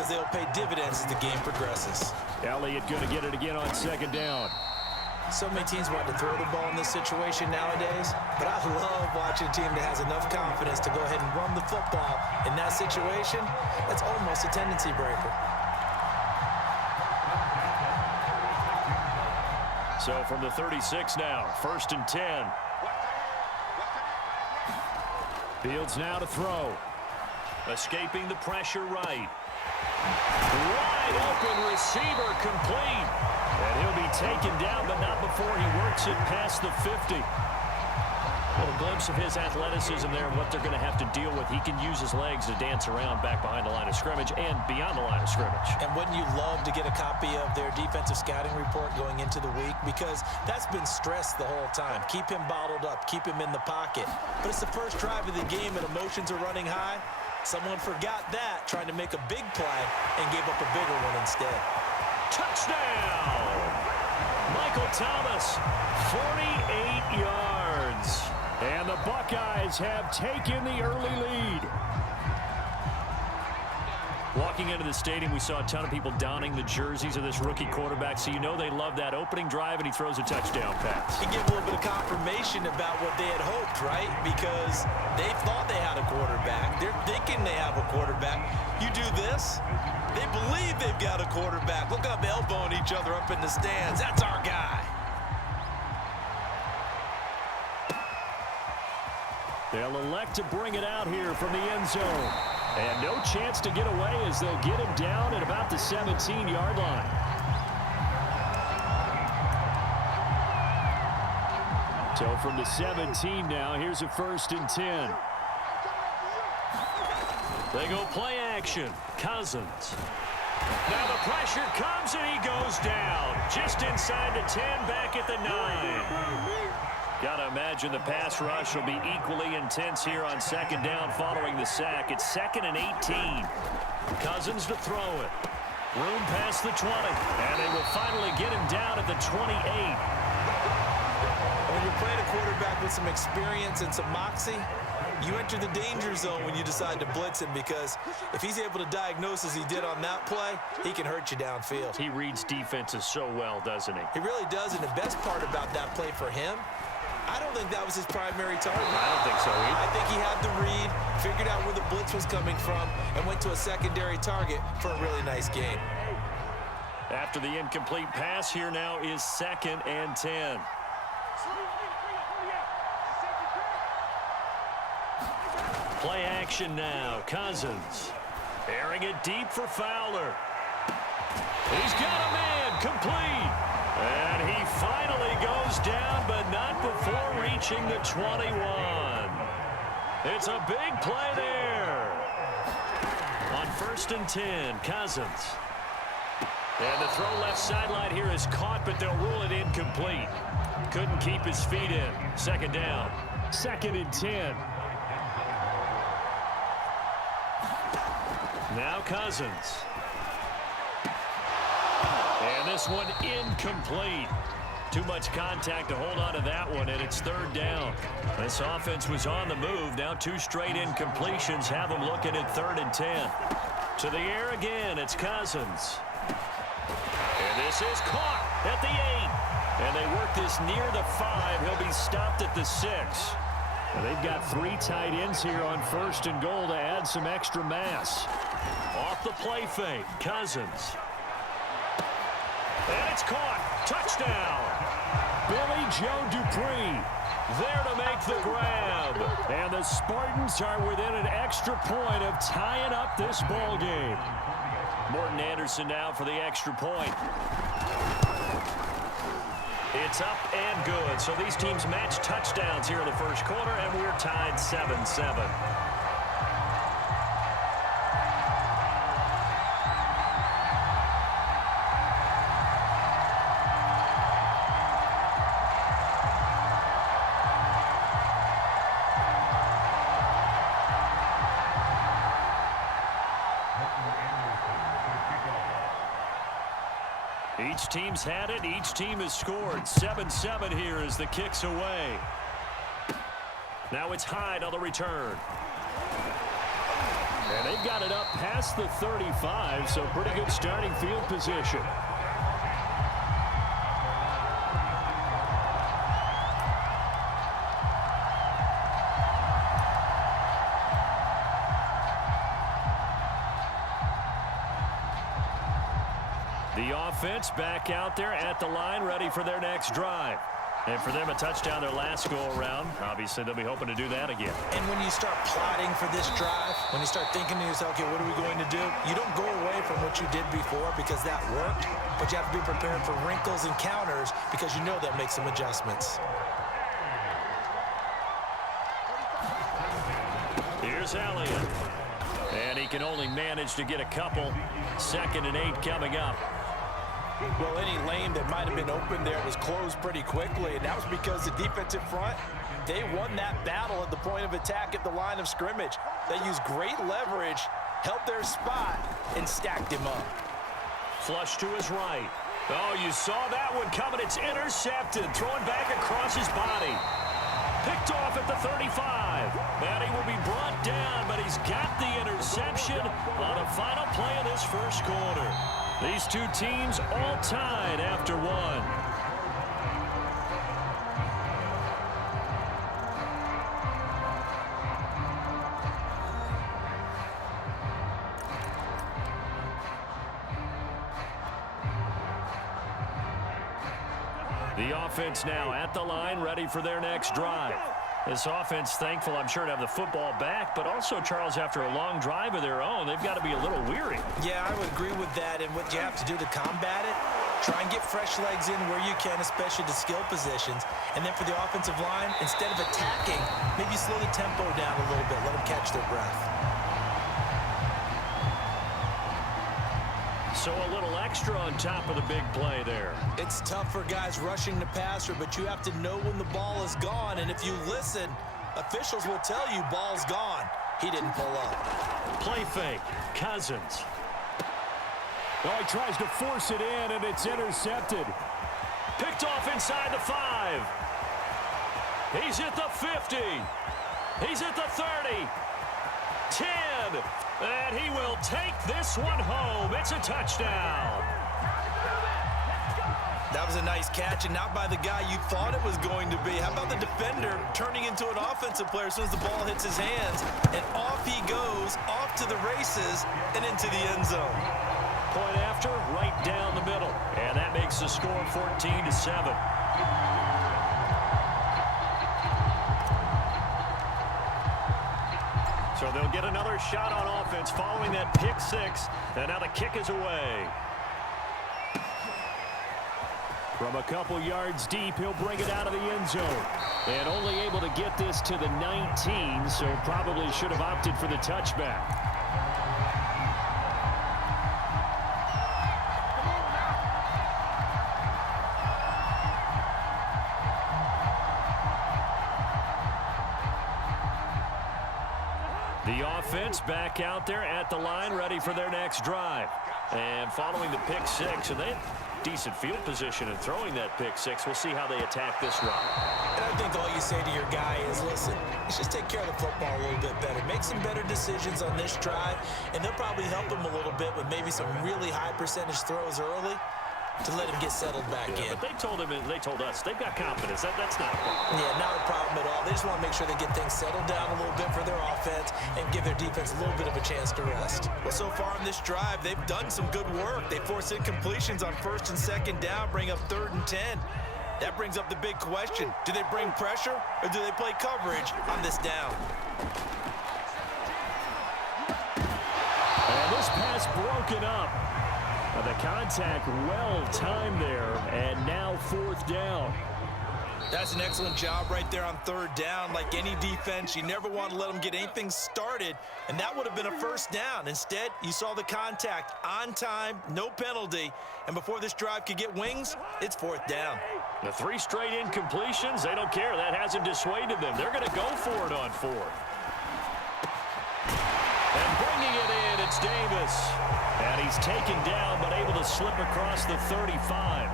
because they'll pay dividends as the game progresses. Elliott going to get it again on second down. So many teams want to throw the ball in this situation nowadays, but I love watching a team that has enough confidence to go ahead and run the football in that situation. That's almost a tendency breaker. So from the 36 now, 1st and 10. Fields now to throw. Escaping the pressure right. Wide open receiver complete. And he'll be taken down, but not before he works it past the 50. A little glimpse of his athleticism there and what they're going to have to deal with. He can use his legs to dance around back behind the line of scrimmage and beyond the line of scrimmage. And wouldn't you love to get a copy of their defensive scouting report going into the week? Because that's been stressed the whole time. Keep him bottled up. Keep him in the pocket. But it's the first drive of the game and emotions are running high. Someone forgot that, trying to make a big play and gave up a bigger one instead. Touchdown! Michael Thomas, 48 yards. And the Buckeyes have taken the early lead. Walking into the stadium, we saw a ton of people donning the jerseys of this rookie quarterback, so you know they love that opening drive, and he throws a touchdown pass. You give a little bit of confirmation about what they had hoped, right? Because they thought they had a quarterback. They're thinking they have a quarterback. You do this, they believe they've got a quarterback. Look up, elbowing each other up in the stands. That's our guy. They'll elect to bring it out here from the end zone. And no chance to get away as they'll get him down at about the 17-yard line. So from the 17 now, here's a 1st and 10. They go play action. Cousins. Now the pressure comes and he goes down. Just inside the 10, back at the 9. Got to imagine the pass rush will be equally intense here on second down following the sack. It's 2nd and 18. Cousins to throw it. Room past the 20. And they will finally get him down at the 28. When you're playing a quarterback with some experience and some moxie, you enter the danger zone when you decide to blitz him, because if he's able to diagnose as he did on that play, he can hurt you downfield. He reads defenses so well, doesn't he? He really does, and the best part about that play for him, I don't think that was his primary target. I don't think so either. I think he had the read, figured out where the blitz was coming from, and went to a secondary target for a really nice gain. After the incomplete pass, here now is 2nd and 10. Play action now. Cousins airing it deep for Fowler. He's got a man complete. And he finally goes down, but not before reaching the 21. It's a big play there. On 1st and 10, Cousins. And the throw left sideline here is caught, but they'll rule it incomplete. Couldn't keep his feet in. 2nd down. 2nd and 10. Now Cousins. And this one incomplete. Too much contact to hold on to that one, and it's 3rd down. This offense was on the move. Now 2 straight incompletions have them looking at 3rd and 10. To the air again, it's Cousins. And this is caught at the 8. And they work this near the 5. He'll be stopped at the 6. And they've got 3 tight ends here on 1st and goal to add some extra mass. Off the play fake, Cousins. And it's caught. Touchdown. Billy Joe Dupree there to make the grab. And the Spartans are within an extra point of tying up this ball game. Morton Anderson now for the extra point. It's up and good. So these teams match touchdowns here in the first quarter, and we're tied 7-7. Each team's had it. Each team has scored. 7-7 here as the kick's away. Now it's Hyde on the return. And they've got it up past the 35, so pretty good starting field position. The offense back out there at the line, ready for their next drive. And for them, a touchdown their last go-around. Obviously, they'll be hoping to do that again. And when you start plotting for this drive, when you start thinking to yourself, okay, what are we going to do? You don't go away from what you did before because that worked, but you have to be prepared for wrinkles and counters because you know they'll make some adjustments. Here's Elliott. And he can only manage to get a couple. 2nd and 8 coming up. Well, any lane that might have been open there was closed pretty quickly, and that was because the defensive front, they won that battle at the point of attack at the line of scrimmage. They used great leverage, held their spot, and stacked him up. Flush to his right. Oh, you saw that one coming. It's intercepted. Throwing back across his body. Picked off at the 35. And he will be brought down, but he's got the interception on a final play of this first quarter. These two teams all tied after one. The offense now at the line, ready for their next drive. This offense, thankful, I'm sure, to have the football back, but also, Charles, after a long drive of their own, they've got to be a little weary. Yeah, I would agree with that, and what you have to do to combat it, try and get fresh legs in where you can, especially the skill positions. And then for the offensive line, instead of attacking, maybe slow the tempo down a little bit, let them catch their breath. So a little extra on top of the big play there. It's tough for guys rushing the passer, but you have to know when the ball is gone. And if you listen, officials will tell you ball's gone. He didn't pull up. Play fake. Cousins. Oh, he tries to force it in, and it's intercepted. Picked off inside the 5. He's at the 50. He's at the 30. 10. And he will take this one home. It's a touchdown. That was a nice catch, and not by the guy you thought it was going to be. How about the defender turning into an offensive player as soon as the ball hits his hands? And off he goes, off to the races, and into the end zone. Point after, right down the middle. And that makes the score 14-7. So they'll get another shot on offense following that pick 6. And now the kick is away. From a couple yards deep, he'll bring it out of the end zone. And only able to get this to the 19, so probably should have opted for the touchback. The offense back out there at the line, ready for their next drive. And following the pick 6, and they have decent field position in throwing that pick 6. We'll see how they attack this run. And I think all you say to your guy is, listen, let's just take care of the football a little bit better. Make some better decisions on this drive, and they'll probably help him a little bit with maybe some really high percentage throws early to let him get settled back in. But they told us they've got confidence. That's not a problem. Yeah, not a problem at all. They just want to make sure they get things settled down a little bit for their offense and give their defense a little bit of a chance to rest. Well, so far in this drive, they've done some good work. They force incompletions on 1st and 2nd down, bring up 3rd and 10. That brings up the big question. Do they bring pressure or do they play coverage on this down? And this pass broken up. The contact well timed there, and now 4th down. That's an excellent job right there on 3rd down. Like any defense, you never want to let them get anything started, and that would have been a 1st down. Instead, you saw the contact on time, no penalty, and before this drive could get wings, it's 4th down. The 3 straight incompletions, they don't care. That hasn't dissuaded them. They're going to go for it on 4th. And bringing it in, it's Davis. And he's taken down, but able to slip across the 35.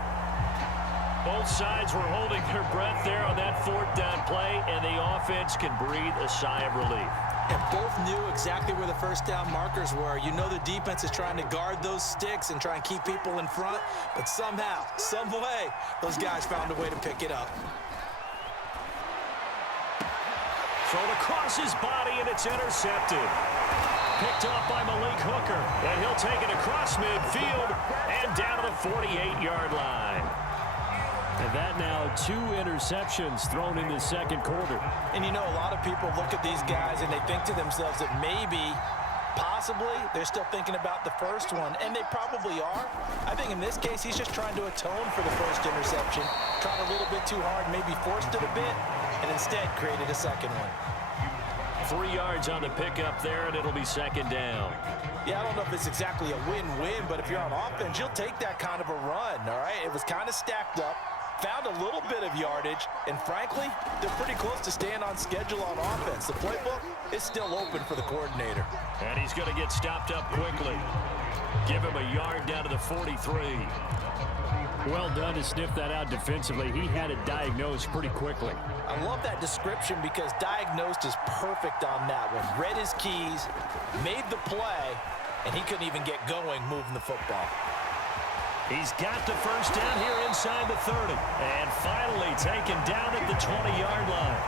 Both sides were holding their breath there on that 4th down play, and the offense can breathe a sigh of relief. And both knew exactly where the first down markers were. You know the defense is trying to guard those sticks and try and keep people in front, but somehow, some way, those guys found a way to pick it up. Thrown across his body, and it's intercepted. Picked up by Malik Hooker, and he'll take it across midfield and down to the 48-yard line. And that now 2 interceptions thrown in the second quarter. And you know, a lot of people look at these guys and they think to themselves that maybe, possibly, they're still thinking about the first one, and they probably are. I think in this case, he's just trying to atone for the first interception, tried a little bit too hard, maybe forced it a bit, and instead created a second one. 3 yards on the pickup there, and it'll be second down. Yeah, I don't know if it's exactly a win-win, but if you're on offense, you'll take that kind of a run, all right? It was kind of stacked up. Found a little bit of yardage, and frankly, they're pretty close to staying on schedule on offense. The playbook is still open for the coordinator. And he's going to get stopped up quickly. Give him a yard down to the 43. Well done to sniff that out defensively. He had it diagnosed pretty quickly. I love that description because diagnosed is perfect on that one. Read his keys, made the play, and he couldn't even get going moving the football. He's got the first down here inside the 30. And finally taken down at the 20-yard line.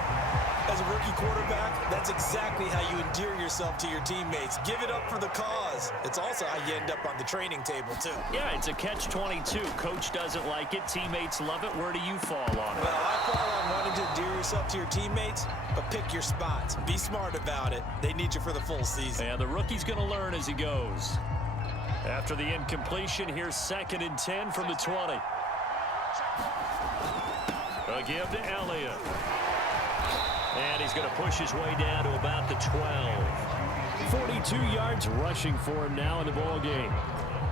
As a rookie quarterback, that's exactly how you endear yourself to your teammates. Give it up for the cause. It's also how you end up on the training table, too. Yeah, it's a catch-22. Coach doesn't like it. Teammates love it. Where do you fall on it? Well, I fall on wanting to endear yourself to your teammates, but pick your spots. Be smart about it. They need you for the full season. And the rookie's going to learn as he goes. After the incompletion, here's 2nd and 10 from the 20. A give to Elliott. And he's going to push his way down to about the 12. 42 yards rushing for him now in the ball game.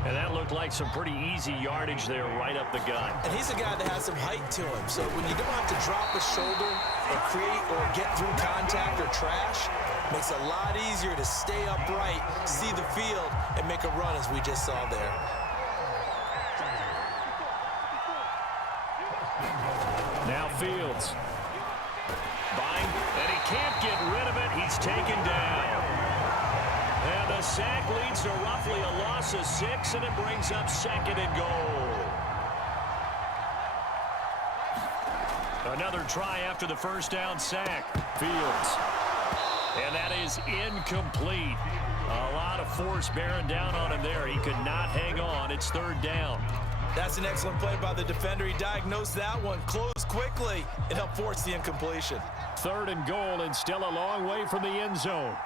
And that looked like some pretty easy yardage there right up the gut. And he's a guy that has some height to him. So when you don't have to drop a shoulder or create or get through contact or trash, makes it a lot easier to stay upright, see the field, and make a run as we just saw there. Now Fields. Buying, and he can't get rid of it. He's taken down. And the sack leads to roughly a loss of 6, and it brings up 2nd and goal. Another try after the first down sack. Fields. And that is incomplete. A lot of force bearing down on him there. He could not hang on. It's 3rd down. That's an excellent play by the defender. He diagnosed that one, closed quickly, and helped force the incompletion. 3rd and goal, and still a long way from the end zone.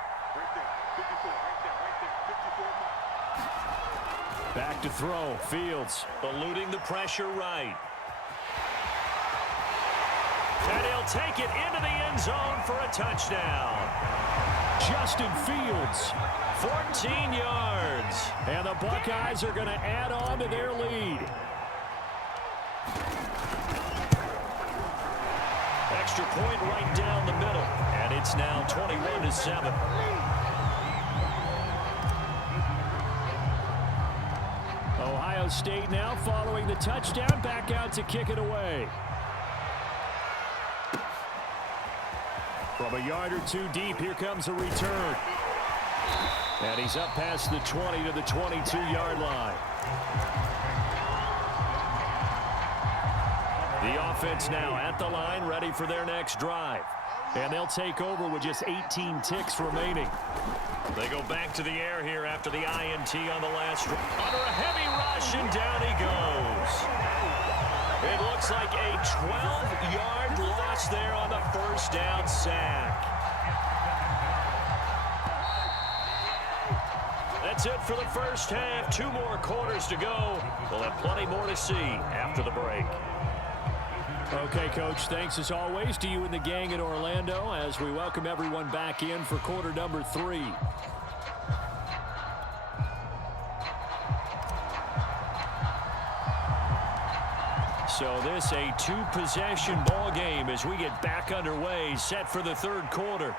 Back to throw. Fields. Eluding the pressure right. And he'll take it into the end zone for a touchdown. Justin Fields. 14 yards. And the Buckeyes are going to add on to their lead. Extra point right down the middle. And it's now 21-7. Ohio State now following the touchdown, back out to kick it away. From a yard or two deep, here comes a return. And he's up past the 20 to the 22-yard line. The offense now at the line, ready for their next drive. And they'll take over with just 18 ticks remaining. They go back to the air here after the INT on the last. Under a heavy rush, and down he goes. It looks like a 12-yard loss there on the first down sack. That's it for the first half. 2 more quarters to go. We'll have plenty more to see after the break. Okay, Coach, thanks as always to you and the gang in Orlando as we welcome everyone back in for quarter number 3. So this a 2-possession ball game as we get back underway, set for the 3rd quarter.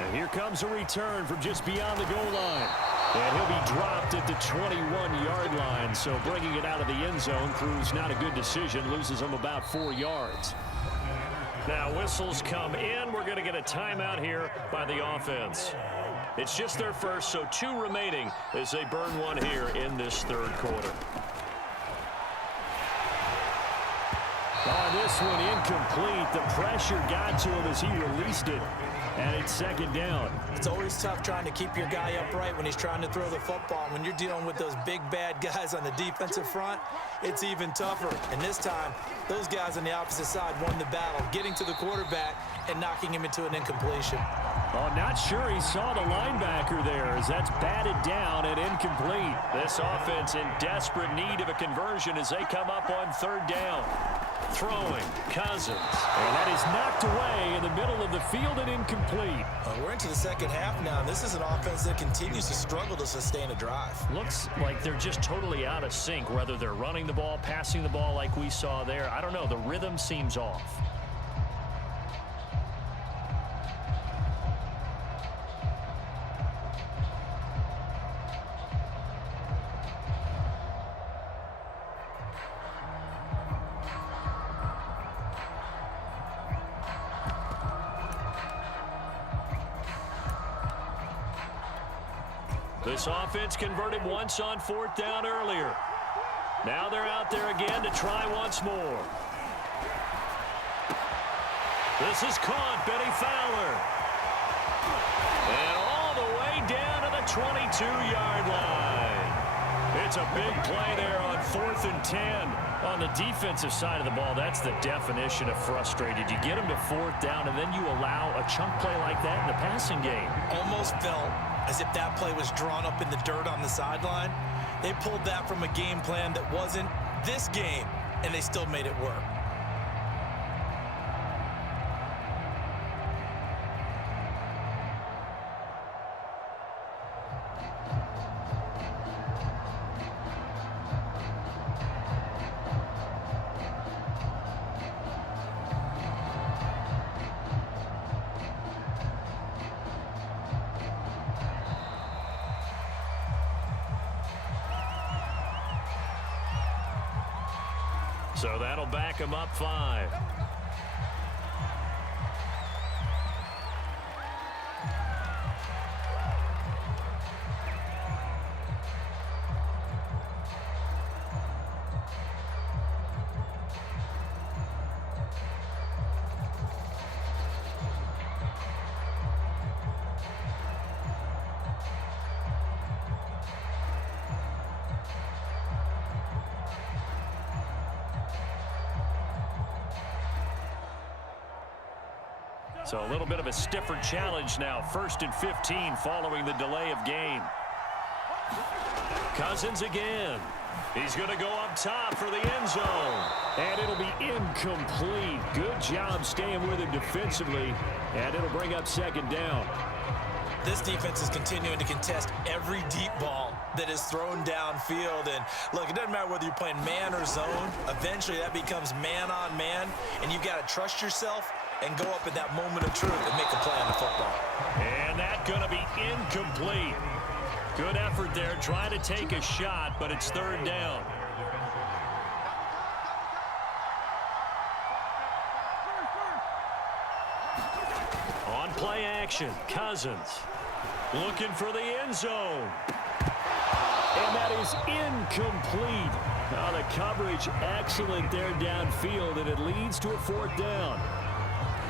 And here comes a return from just beyond the goal line. And he'll be dropped at the 21-yard line, so bringing it out of the end zone proves not a good decision, loses him about 4 yards. Now whistles come in. We're going to get a timeout here by the offense. It's just their first, so 2 remaining as they burn one here in this third quarter. Oh, this one incomplete. The pressure got to him as he released it. And it's second down. It's always tough trying to keep your guy upright when he's trying to throw the football. When you're dealing with those big, bad guys on the defensive front, it's even tougher. And this time, those guys on the opposite side won the battle, getting to the quarterback and knocking him into an incompletion. Oh, not sure he saw the linebacker there as that's batted down and incomplete. This offense in desperate need of a conversion as they come up on third down. Throwing, Cousins. And that is knocked away in the middle of the field and incomplete. We're into the second half now, and this is an offense that continues to struggle to sustain a drive. Looks like they're just totally out of sync, whether they're running the ball, passing the ball like we saw there. I don't know. The rhythm seems off. This offense converted once on fourth down earlier. Now they're out there again to try once more. This is caught, Benny Fowler. And all the way down to the 22-yard line. It's a big play there on 4th and 10. On the defensive side of the ball, that's the definition of frustrated. You get them to fourth down, and then you allow a chunk play like that in the passing game. Almost felt as if that play was drawn up in the dirt on the sideline. They pulled that from a game plan that wasn't this game, and they still made it work. So that'll back them up 5. So a little bit of a stiffer challenge now. 1st and 15 following the delay of game. Cousins again. He's going to go up top for the end zone. And it'll be incomplete. Good job staying with him defensively. And it'll bring up second down. This defense is continuing to contest every deep ball that is thrown downfield. And look, it doesn't matter whether you're playing man or zone. Eventually that becomes man on man. And you've got to trust yourself and go up at that moment of truth and make a play on the football. And that's going to be incomplete. Good effort there, trying to take a shot, but it's third down. On play action, Cousins looking for the end zone. And that is incomplete. Now the coverage excellent there downfield, and it leads to a fourth down.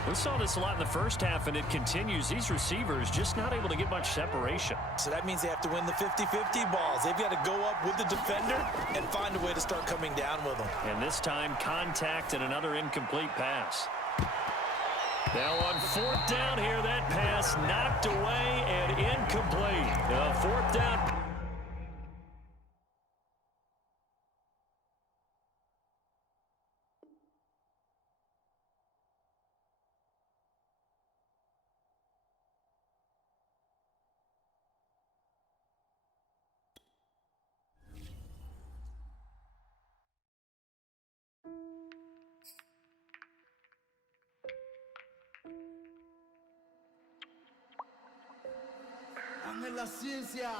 We saw this a lot in the first half, and it continues. These receivers just not able to get much separation. So that means they have to win the 50-50 balls. They've got to go up with the defender and find a way to start coming down with them. And this time, contact and another incomplete pass. Now on fourth down here, that pass knocked away and incomplete. Fourth down. Dame la ciencia.